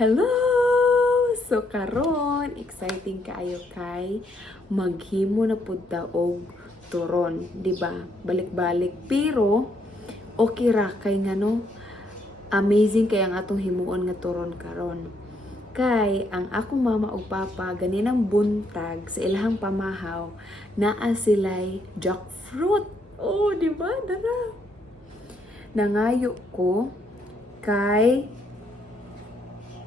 Hello! So karon exciting kaayo kay maghimo na pud ta og turon, di ba? Balik-balik pero okay ra kay ngano amazing kay ang atong himuon nga turon karon. Kay ang akong mama ug papa ganinang buntag sa ilahang pamahaw naa silay jackfruit. Oh, di ba? Dara. Nangayo ko kay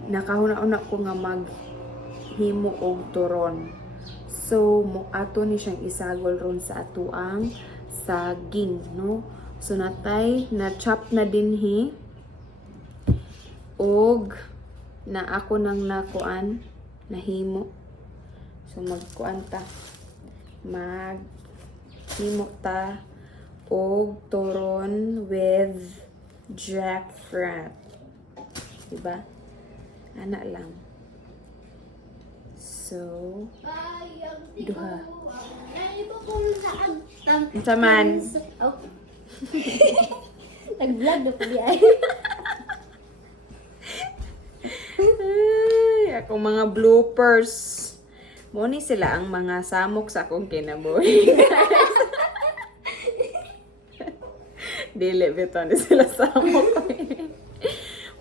nakahuna-una ko nga maghimo og turon. So mo ato ni siyang isagol ron sa atuang saging, no? So natay na chop na dinhi og na ako nang nakuan nahimo. So magkuan ta. Maghimo ta og turon with jackfruit. Diba? Anak lang. So, duha. Unsa man? Nag-vlog na po di ay. Ay, akong mga bloopers. Mo ni sila ang mga samok sa akong kinabuhi. Dili bito ni sila samok.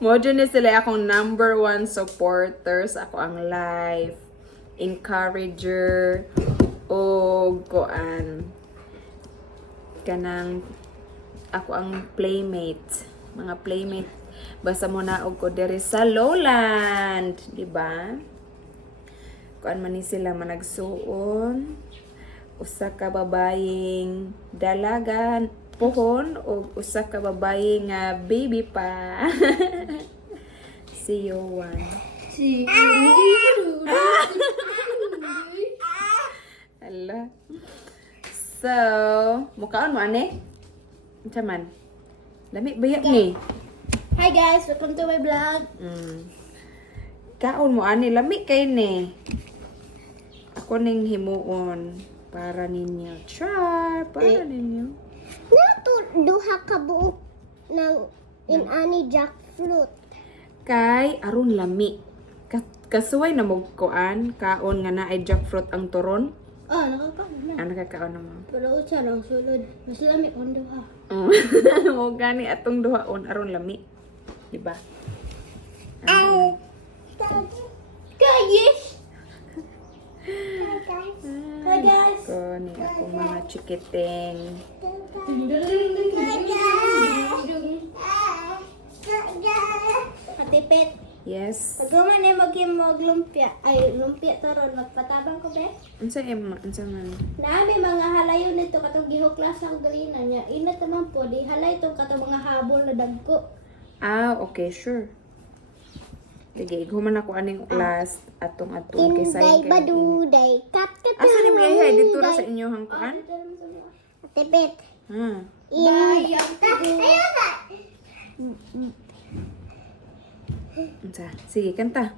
Mojo ni sila akong number 1 supporters. Ako ang life, encourager, o koan. Kanang ako ang playmate. Mga playmate. Basta mo na og ko diri sa Lowland. Diba? Kuan man ni sila managsuon. Usa ka babayeng dalagan pohon o usa ka babae nga baby pa. See you one. Hala. So, mukaon mo ane? Unsa man? Lami bayap ni. Hi guys, welcome to my vlog. Kaon mo ani lami kay ni. Ako ning himuon para ninyo. Char, para ninyo. Nato duha ka buok ng inani jackfruit. Kay aron lami. Kasuway na mo kuan kaon nga naay jackfruit ang turon. Ah, nakakaon na. Nakakaon naman. Pero usa lang sulod. Mas lami kon duha. Mo gani atong duhaon aron lami. Di ba? Guys. Hi guys. Ko ni akong mga chikiting. Atipet. Yes. Pagkaman ay mag lumpia. Ay, lumpia to ron. Magpatabang ko, be. Unsa man? Naami mga halayo nito katong gihuklas ang galina niya. Inat naman po, di halay itong katong mga habol na dagko. Ah, okay, sure. Sige, human ako aning class atong kay Inday sayang baduday. Kat asa ni mo ihay dito ra sa inyo hang kuan? Atipet. Hmm. Unsa? Sige, kanta.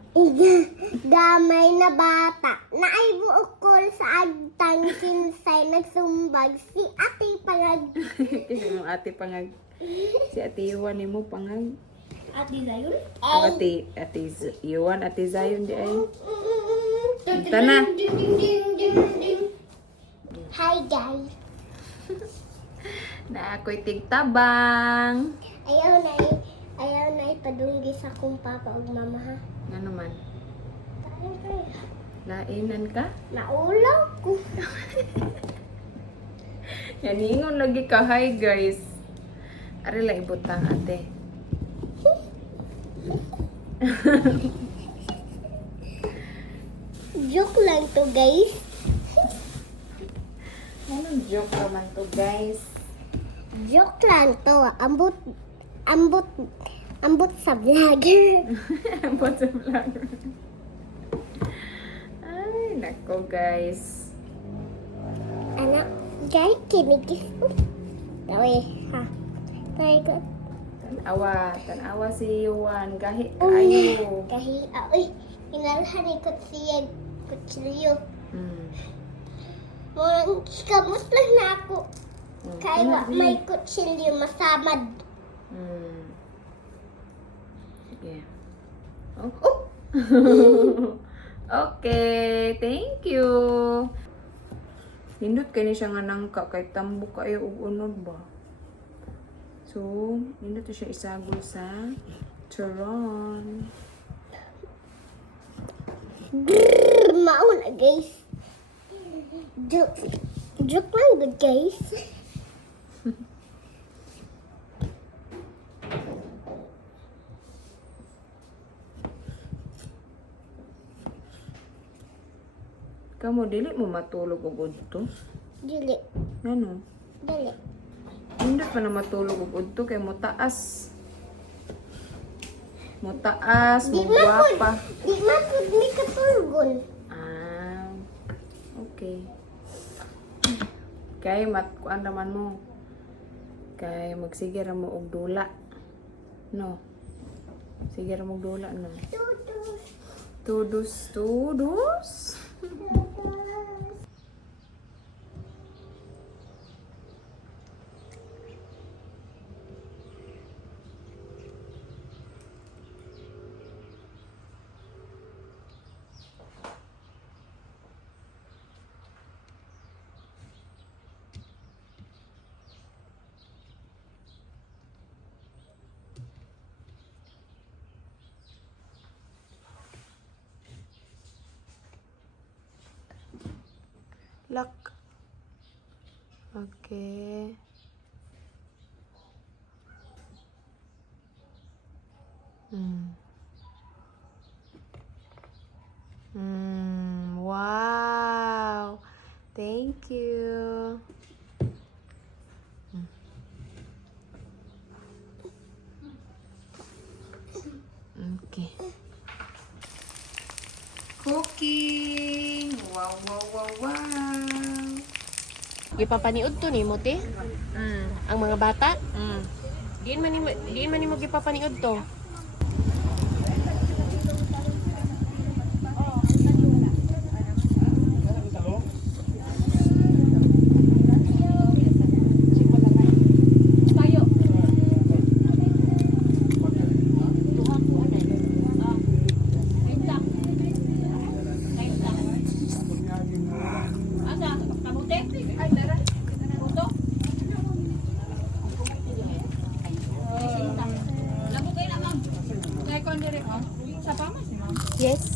Gamay na bata na ay buokol sa agtang kinsay nagsumbag si Ate Pangag. Kasi mo ate pangag. Si ate Yuan ni mo pangag. Ate Zayon? O Yuan, ate Zayon di ay. Kanta na. Hi guys. Na ako'y tigtabang. Ayaw na ipadunggi sa akong papa ug mama ha. Nga naman. Lainan ka? Naulaw ko. Yan, ingon lagi ka. Hi guys. Ari lang ibutang ate. Joke lang to guys. Anong joke naman to guys? Joke lang to. Ambot sa vlogger. Ambot sa vlog. Ay, nako guys. Anak, guys, kinigis ko. Tawi, ha. Tawi ko. Tanawa si Yuan. Gahi kayo. Kahi, ay, inalhan ni kutsiyan. Kutsilyo. Murang kabus lang na ako. Kaya may kutsilyo masamad. Sige. Oh, Okay, thank you. Nindot kani siya nga nangka kay tambok kayo og unod ba. So, nindot siya isagol sa turon. Mauna guys. Joke lang good guys. Kamo dili mo matulog og udto. Dili. Ano? Dili. Nindot pa na matulog og udto kay mo taas. Mo taas, mo guwapa. Di man pud mi katulgon. Ah, okay. Kay kuan naman mo. Kay magsige ra mo og dula. No. Sige ra mo og dula no. Tutus. Tudus. Lock. Okay. Wow. Thank you. Okay. Cooking. Wow, wow, wow, wow. Gipapaniud to ni mo te ang mga bata. Diin man nimo gipapaniud to. Yes.